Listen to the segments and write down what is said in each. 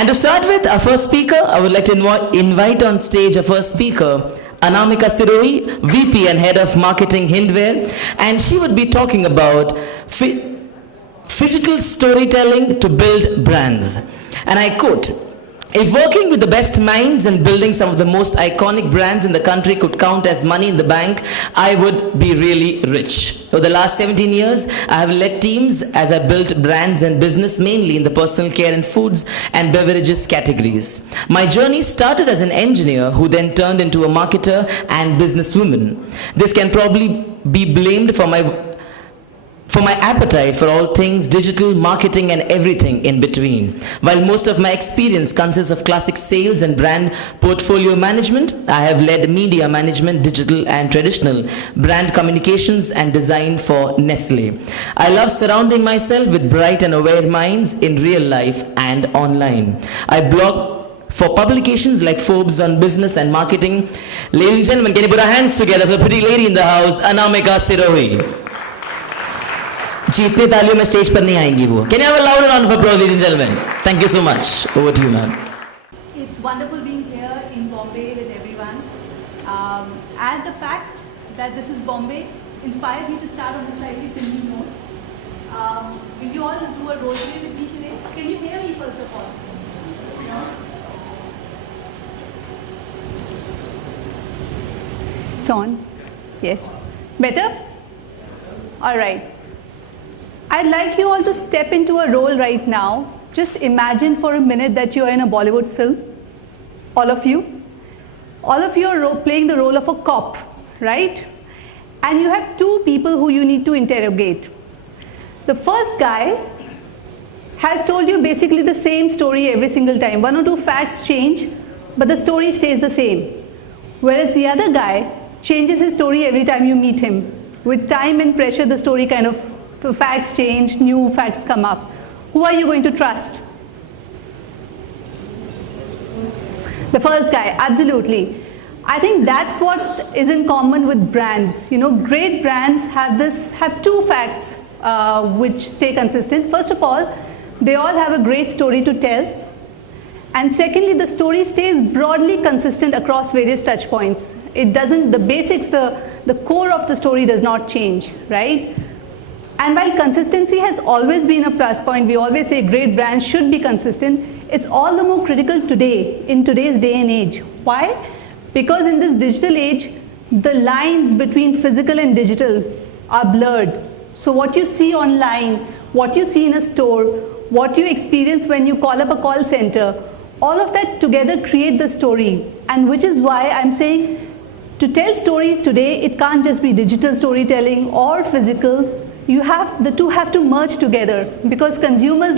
And to start with, our first speaker, I would like to invite on stage our first speaker, ANAMIKA SIROHI, VP and Head of Marketing, Hindware, and she would be talking about PHYGITAL storytelling to build brands. And I quote, "If working with the best minds and building some of the most iconic brands in the country could count as money in the bank, I would be really rich. Over the last 17 years, I have led teams as I built brands and business mainly in the personal care and foods and beverages categories. My journey started as an engineer who then turned into a marketer and businesswoman. This can probably be blamed for my appetite for all things digital, marketing and everything in between. While most of my experience consists of classic sales and brand portfolio management, I have led media management, digital and traditional brand communications and design for Nestle. I love surrounding myself with bright and aware minds in real life and online. I blog for publications like Forbes on business and marketing." Ladies and gentlemen, can you put our hands together for a pretty lady in the house, ANAMIKA SIROHI. जी इतने तालियों में stage पर नहीं आएंगी वो. Can you have a louder round of applause, ladies and gentlemen? Thank you so much. Over to you, ma'am. It's wonderful being here in Bombay with everyone. And the fact that this is Bombay inspired me to start on a slightly filmy note. Will you all do a role play with me today? Can you hear me first of all? No? It's on. Yes. Better? All right. I'd like you all to step into a role right now. Just imagine for a minute that you are in a Bollywood film. All of you. All of you are playing the role of a cop, right? And you have two people who you need to interrogate. The first guy has told you basically the same story every single time. One or two facts change, but the story stays the same. Whereas the other guy changes his story every time you meet him. With time and pressure, the story the facts change, new facts come up. Who are you going to trust? The first guy, absolutely. I think that's what is in common with brands. You know, great brands have two facts which stay consistent. First of all, they all have a great story to tell. And secondly, the story stays broadly consistent across various touch points. It doesn't, the basics, the core of the story does not change, right? And while consistency has always been a plus point, we always say great brands should be consistent, it's all the more critical today, in today's day and age. Why? Because in this digital age, the lines between physical and digital are blurred. So what you see online, what you see in a store, what you experience when you call up a call center, all of that together create the story. And which is why I'm saying to tell stories today, it can't just be digital storytelling or physical. The two have to merge together because consumers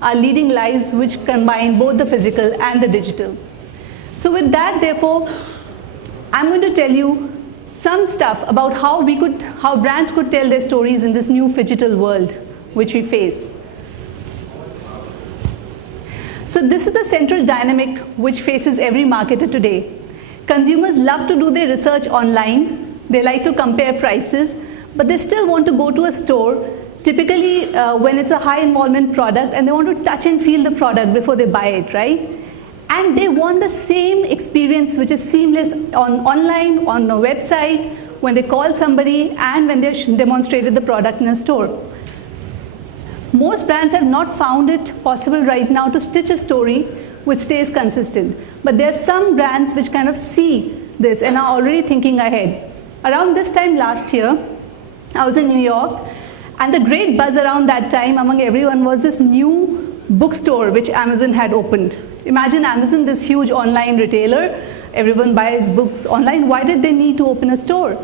are leading lives which combine both the physical and the digital. So with that, therefore, I'm going to tell you some stuff about how brands could tell their stories in this new phygital world which we face. So this is the central dynamic which faces every marketer today. Consumers love to do their research online. They like to compare prices, but they still want to go to a store, typically when it's a high involvement product, and they want to touch and feel the product before they buy it, right? And they want the same experience which is seamless online, on a website, when they call somebody, and when they demonstrated the product in a store. Most brands have not found it possible right now to stitch a story which stays consistent. But there are some brands which kind of see this and are already thinking ahead. Around this time last year, I was in New York, and the great buzz around that time among everyone was this new bookstore which Amazon had opened. Imagine Amazon, this huge online retailer, everyone buys books online. Why did they need to open a store?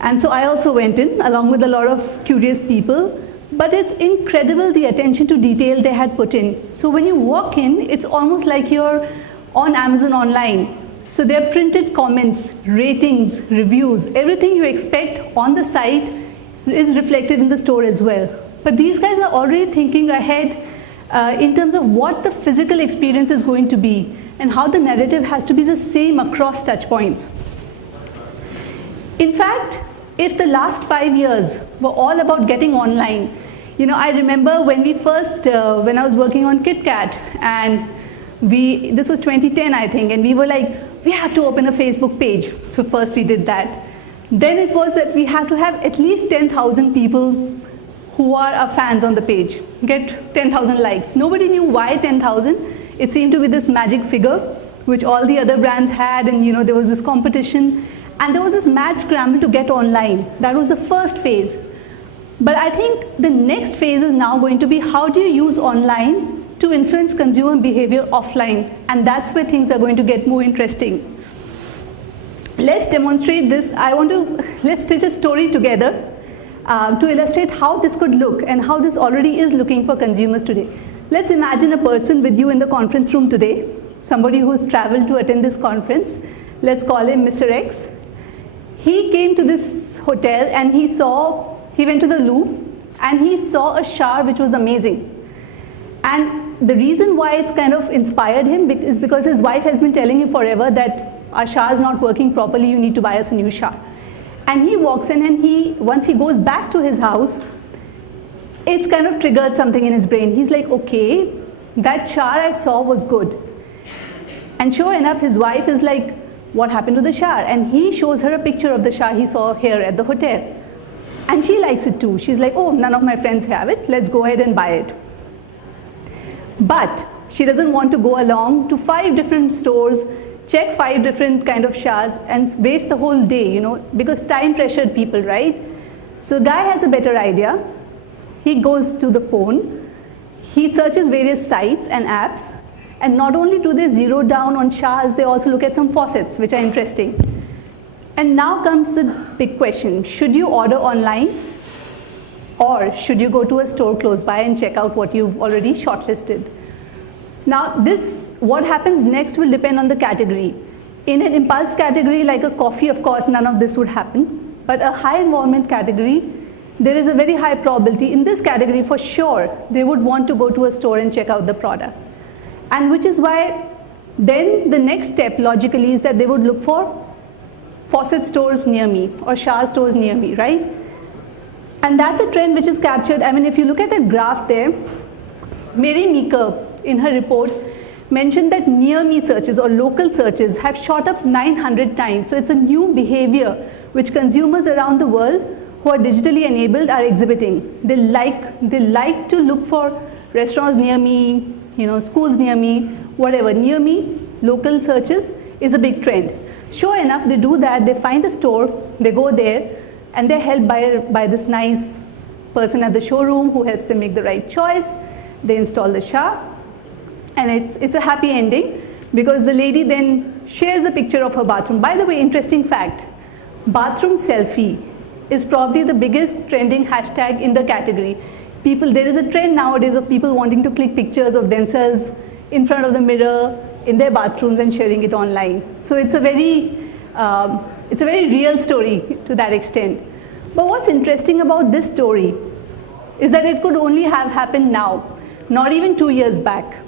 And so I also went in along with a lot of curious people, but it's incredible the attention to detail they had put in. So when you walk in, it's almost like you're on Amazon online. So there are printed comments, ratings, reviews, everything you expect on the site is reflected in the store as well. But these guys are already thinking ahead in terms of what the physical experience is going to be and how the narrative has to be the same across touch points. In fact, if the last 5 years were all about getting online, you know, I remember when we first, when I was working on KitKat, and This was 2010, I think, and we were like, we have to open a Facebook page. So first we did that. Then it was that we have to have at least 10,000 people who are our fans on the page, get 10,000 likes. Nobody knew why 10,000. It seemed to be this magic figure, which all the other brands had, and there was this competition. And there was this mad scramble to get online. That was the first phase. But I think the next phase is now going to be, how do you use online to influence consumer behavior offline? And that's where things are going to get more interesting. Let's demonstrate this. Let's stitch a story together to illustrate how this could look and how this already is looking for consumers today. Let's imagine a person with you in the conference room today, somebody who's traveled to attend this conference. Let's call him Mr. X. He came to this hotel and he went to the loo and he saw a shower which was amazing. And the reason why it's kind of inspired him is because his wife has been telling him forever that our shower is not working properly, you need to buy us a new shower. And he walks in and once he goes back to his house, it's kind of triggered something in his brain. He's like, okay, that shower I saw was good. And sure enough, his wife is like, what happened to the shower? And he shows her a picture of the shower he saw here at the hotel. And she likes it too. She's like, oh, none of my friends have it. Let's go ahead and buy it. But she doesn't want to go along to 5 different stores, check 5 different kind of showers and waste the whole day, because time pressured people, right? So guy has a better idea. He goes to the phone. He searches various sites and apps. And not only do they zero down on showers, they also look at some faucets, which are interesting. And now comes the big question. Should you order online? Or should you go to a store close by and check out what you've already shortlisted? Now, what happens next will depend on the category. In an impulse category like a coffee, of course, none of this would happen. But a high involvement category, there is a very high probability. In this category, for sure, they would want to go to a store and check out the product. And which is why then the next step logically is that they would look for faucet stores near me or shower stores near me, right? And that's a trend which is captured. I mean, if you look at the graph there, Mary Meeker in her report mentioned that near me searches or local searches have shot up 900 times. So it's a new behavior which consumers around the world who are digitally enabled are exhibiting. They like to look for restaurants near me, schools near me, whatever. Near me, local searches is a big trend. Sure enough, they do that. They find a store, they go there, and they're helped by this nice person at the showroom who helps them make the right choice. They install the shower, and it's a happy ending because the lady then shares a picture of her bathroom. By the way, interesting fact, bathroom selfie is probably the biggest trending hashtag in the category. There is a trend nowadays of people wanting to click pictures of themselves in front of the mirror in their bathrooms and sharing it online. So it's a very real story to that extent. But what's interesting about this story is that it could only have happened now, not even 2 years back.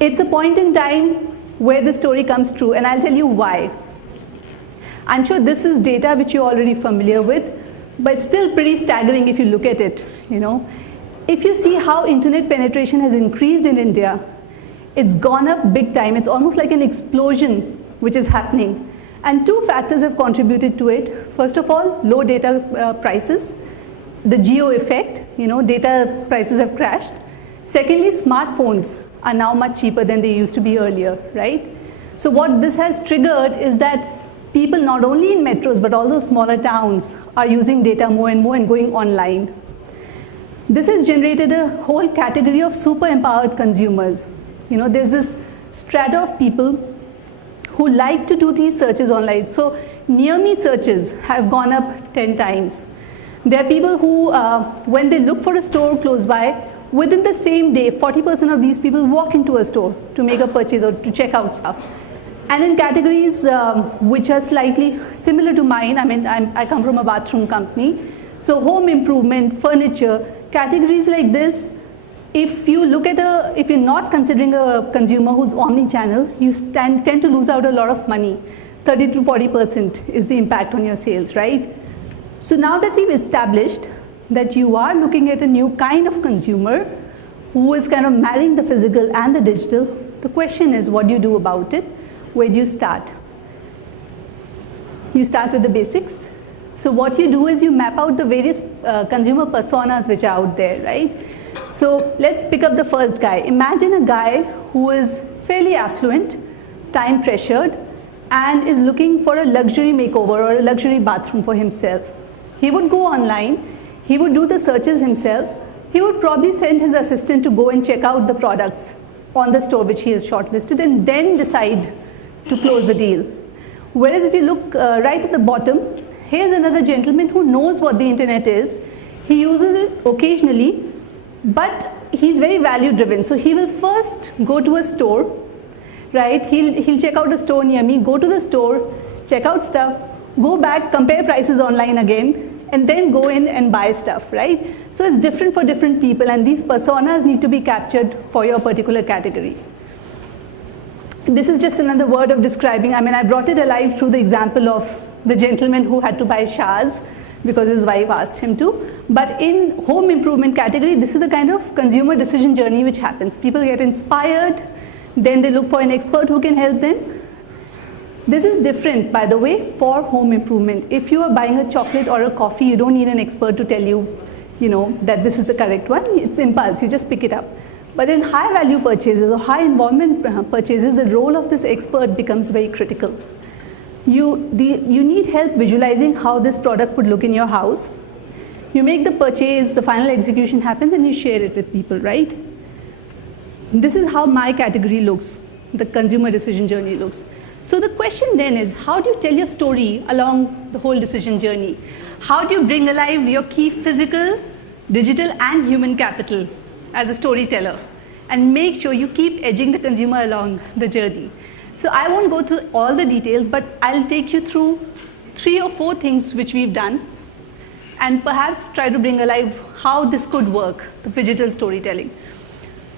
It's a point in time where the story comes true, and I'll tell you why. I'm sure this is data which you're already familiar with, but it's still pretty staggering if you look at it. If you see how internet penetration has increased in India, it's gone up big time. It's almost like an explosion which is happening. And 2 factors have contributed to it. First of all, low data prices, the geo effect, data prices have crashed. Secondly, smartphones are now much cheaper than they used to be earlier, right? So what this has triggered is that people not only in metros but also smaller towns are using data more and more and going online. This has generated a whole category of super empowered consumers. There's this strata of people who like to do these searches online. So near me searches have gone up 10 times. There are people who, when they look for a store close by, within the same day, 40% of these people walk into a store to make a purchase or to check out stuff. And in categories which are slightly similar to mine, I come from a bathroom company, so home improvement, furniture, categories like this, if you're not considering a consumer who's omni-channel, you tend to lose out a lot of money. 30 to 40% is the impact on your sales, right? So now that we've established that you are looking at a new kind of consumer who is kind of marrying the physical and the digital. The question is, what do you do about it? Where do you start? You start with the basics. So what you do is you map out the various consumer personas which are out there, right? So let's pick up the first guy. Imagine a guy who is fairly affluent, time pressured, and is looking for a luxury makeover or a luxury bathroom for himself. He would go online, he would do the searches himself, he would probably send his assistant to go and check out the products on the store which he has shortlisted and then decide to close the deal. Whereas if you look right at the bottom, here's another gentleman who knows what the internet is. He uses it occasionally, but he's very value driven. So he will first go to a store, right? He'll check out a store near me, go to the store, check out stuff, go back, compare prices online again, and then go in and buy stuff, right? So it's different for different people, and these personas need to be captured for your particular category. This is just another word of describing, I mean, I brought it alive through the example of the gentleman who had to buy showers because his wife asked him to. But in home improvement category, this is the kind of consumer decision journey which happens. People get inspired, then they look for an expert who can help them. This is different, by the way, for home improvement. If you are buying a chocolate or a coffee, you don't need an expert to tell you, that this is the correct one. It's impulse, you just pick it up. But in high value purchases or high involvement purchases, the role of this expert becomes very critical. You need help visualizing how this product would look in your house. You make the purchase, the final execution happens, and you share it with people, right? This is how my category looks, the consumer decision journey looks. So the question then is, how do you tell your story along the whole decision journey? How do you bring alive your key physical, digital, and human capital as a storyteller, and make sure you keep edging the consumer along the journey? So I won't go through all the details, but I'll take you through 3 or 4 things which we've done, and perhaps try to bring alive how this could work, the phygital storytelling.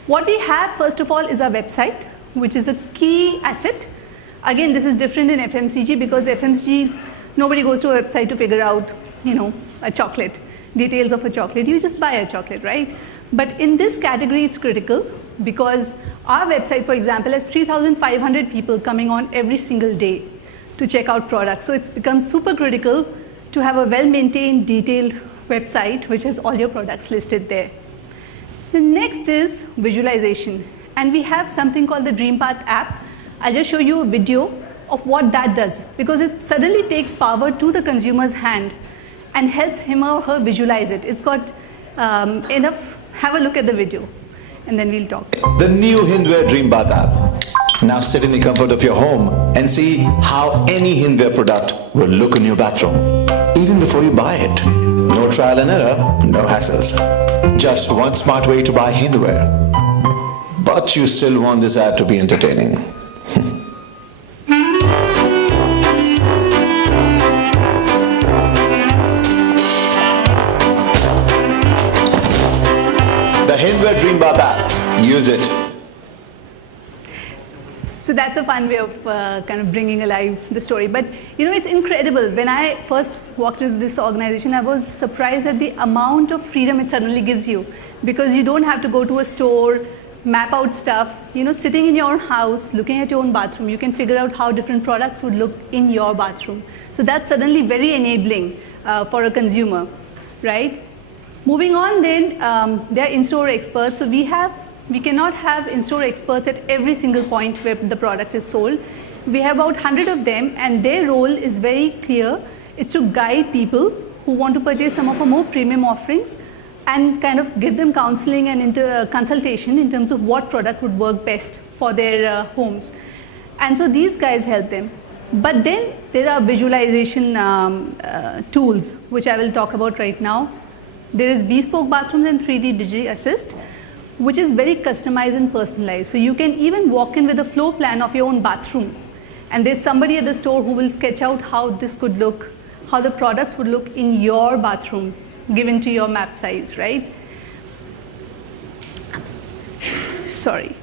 What we have, first of all, is our website, which is a key asset. Again, this is different in FMCG because FMCG, nobody goes to a website to figure out, a chocolate, details of a chocolate. You just buy a chocolate, right? But in this category, it's critical because our website, for example, has 3,500 people coming on every single day to check out products. So it's become super critical to have a well-maintained, detailed website which has all your products listed there. The next is visualization. And we have something called the DreamPath app. I'll just show you a video of what that does, because it suddenly takes power to the consumer's hand and helps him or her visualize it. It's got enough. Have a look at the video, and then we'll talk. The new Hindware DreamPath app. Now sit in the comfort of your home and see how any Hindware product will look in your bathroom, even before you buy it. No trial and error, no hassles. Just one smart way to buy Hindware. But you still want this ad to be entertaining. The Hindware DreamPath app. Use it. So that's a fun way of kind of bringing alive the story. But it's incredible. When I first walked into this organization, I was surprised at the amount of freedom it suddenly gives you, because you don't have to go to a store, map out stuff. Sitting in your own house, looking at your own bathroom, you can figure out how different products would look in your bathroom. So that's suddenly very enabling for a consumer, right? Moving on then, there are in-store experts. So we cannot have in-store experts at every single point where the product is sold. We have about 100 of them, and their role is very clear. It's to guide people who want to purchase some of our more premium offerings and kind of give them counseling and consultation in terms of what product would work best for their homes. And so these guys help them. But then there are visualization tools, which I will talk about right now. There is bespoke bathrooms and 3D Digi Assist, which is very customized and personalized. So you can even walk in with a floor plan of your own bathroom, and there's somebody at the store who will sketch out how this could look, how the products would look in your bathroom, given to your map size, right? Sorry.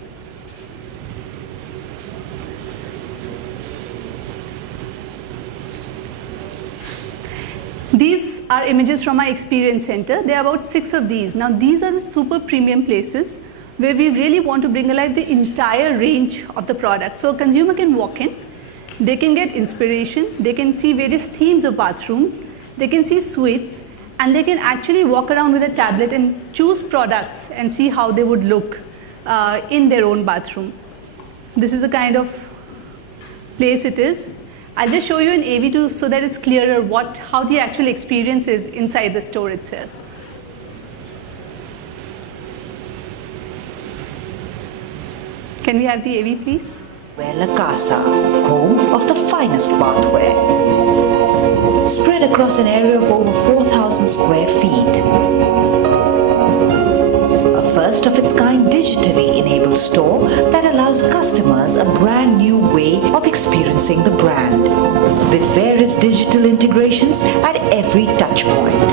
These are images from our experience center. There are about 6 of these. Now these are the super premium places where we really want to bring alive the entire range of the product. So a consumer can walk in, they can get inspiration, they can see various themes of bathrooms, they can see suites, and they can actually walk around with a tablet and choose products and see how they would look in their own bathroom. This is the kind of place it is. I'll just show you an AV so that it's clearer how the actual experience is inside the store itself. Can we have the AV, please? La Casa, home of the finest bathware. Spread across an area of over 4,000 square feet. A first of its kind digitally enabled store that allows customers a brand new way of experiencing the brand, with various digital integrations at every touch point.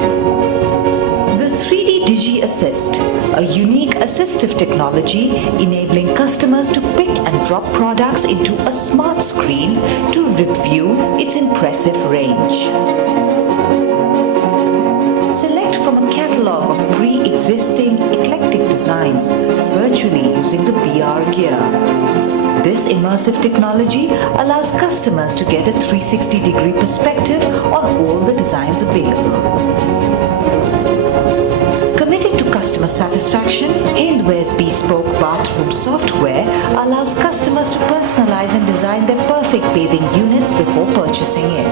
The 3D Digi Assist, a unique assistive technology enabling customers to pick and drop products into a smart screen to review its impressive range. Select from a catalog of pre-existing eclectic designs virtually using the VR gear. This immersive technology allows customers to get a 360-degree perspective on all the designs available. Committed to customer satisfaction, Hindware's bespoke bathroom software allows customers to personalize and design their perfect bathing units before purchasing it.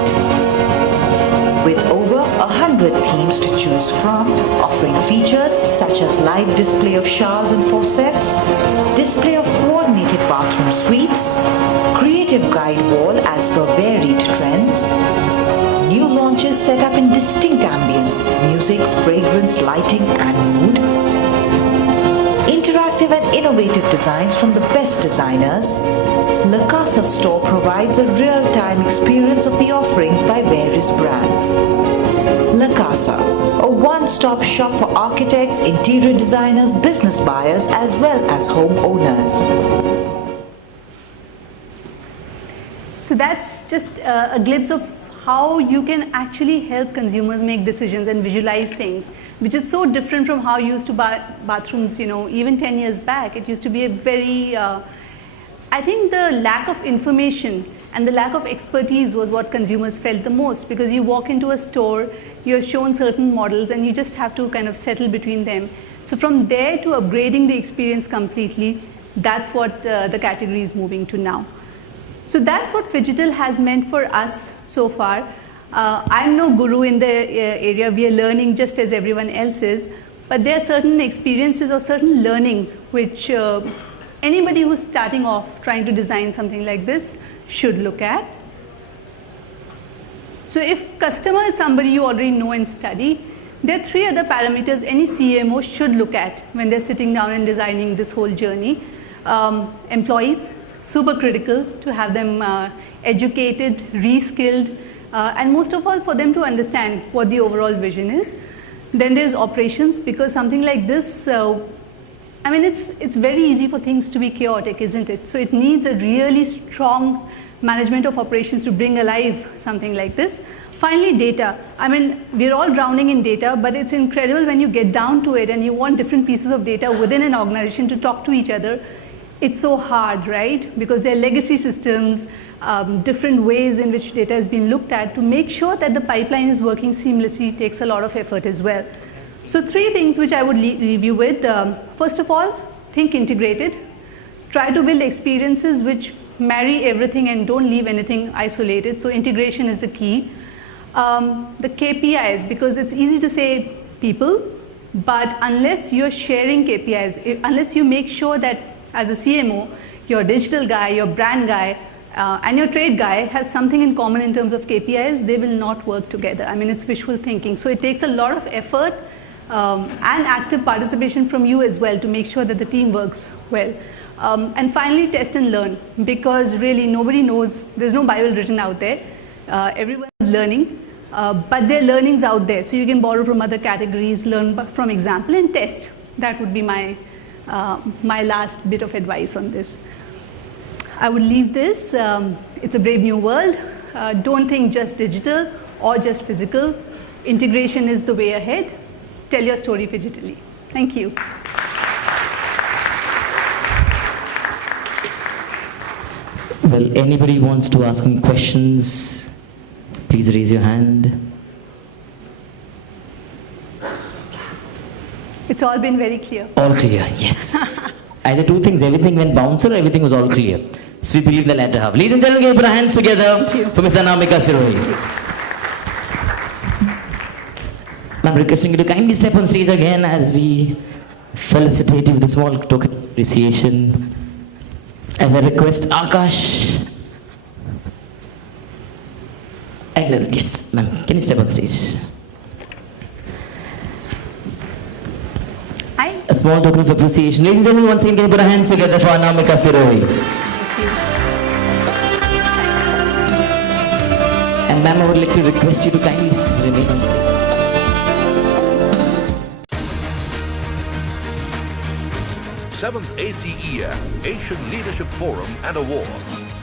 With over 100 themes to choose from, offering features such as live display of showers and faucets, display of coordinated bathroom suites, creative guide wall as per varied trends, new launches set up in distinct ambience, music, fragrance, lighting and mood, interactive and innovative designs from the best designers. La Casa store provides a real-time experience of the offerings by various brands. La Casa, a one-stop shop for architects, interior designers, business buyers as well as homeowners. So that's just a glimpse of how you can actually help consumers make decisions and visualize things, which is so different from how you used to buy bathrooms, even 10 years back. It used to be a very, I think the lack of information and the lack of expertise was what consumers felt the most, because you walk into a store, you're shown certain models and you just have to kind of settle between them. So from there to upgrading the experience completely, that's what the category is moving to now. So that's what PHYGITAL has meant for us so far. I'm no guru in the area. We are learning just as everyone else is. But there are certain experiences or certain learnings which anybody who's starting off trying to design something like this should look at. So if customer is somebody you already know and study, there are 3 other parameters any CMO should look at when they're sitting down and designing this whole journey. Employees, super critical to have them educated, re-skilled, and most of all for them to understand what the overall vision is. Then there's operations, because something like this, I mean, it's very easy for things to be chaotic, isn't it? So it needs a really strong management of operations to bring alive something like this. Finally, data. I mean, we're all drowning in data, but it's incredible when you get down to it and you want different pieces of data within an organization to talk to each other. It's so hard, right? Because there are legacy systems, different ways in which data has been looked at. To make sure that the pipeline is working seamlessly takes a lot of effort as well. So 3 things which I would leave you with. First of all, think integrated. Try to build experiences which marry everything and don't leave anything isolated. So integration is the key. The KPIs, because it's easy to say people, but unless you're sharing KPIs, unless you make sure that as a CMO, your digital guy, your brand guy, and your trade guy has something in common in terms of KPIs, they will not work together. I mean, it's wishful thinking. So it takes a lot of effort and active participation from you as well to make sure that the team works well. And finally, test and learn, because really nobody knows, there's no Bible written out there. Everyone's learning, but there are learnings out there. So you can borrow from other categories, learn from example, and test. That would be my last bit of advice on this. I would leave this. It's a brave new world. Don't think just digital or just physical. Integration is the way ahead. Tell your story digitally. Thank you. Well, anybody wants to ask me questions, please raise your hand. It's all been very clear. All clear, yes. Either two things, everything went bouncer or everything was all clear. So we believe the latter half. Ladies and gentlemen, can you put our hands together for Ms. ANAMIKA Sirohi. I'm requesting you to kindly step on stage again as we felicitate you with a small token of appreciation. As I request Akash. And yes, ma'am, can you step on stage? Hi. A small token of appreciation. Ladies and gentlemen, once again, can you put our hands together for ANAMIKA Sirohi? And ma'am, I would like to request you to kindly remain on stage. Seventh ACEF Asian Leadership Forum and Awards.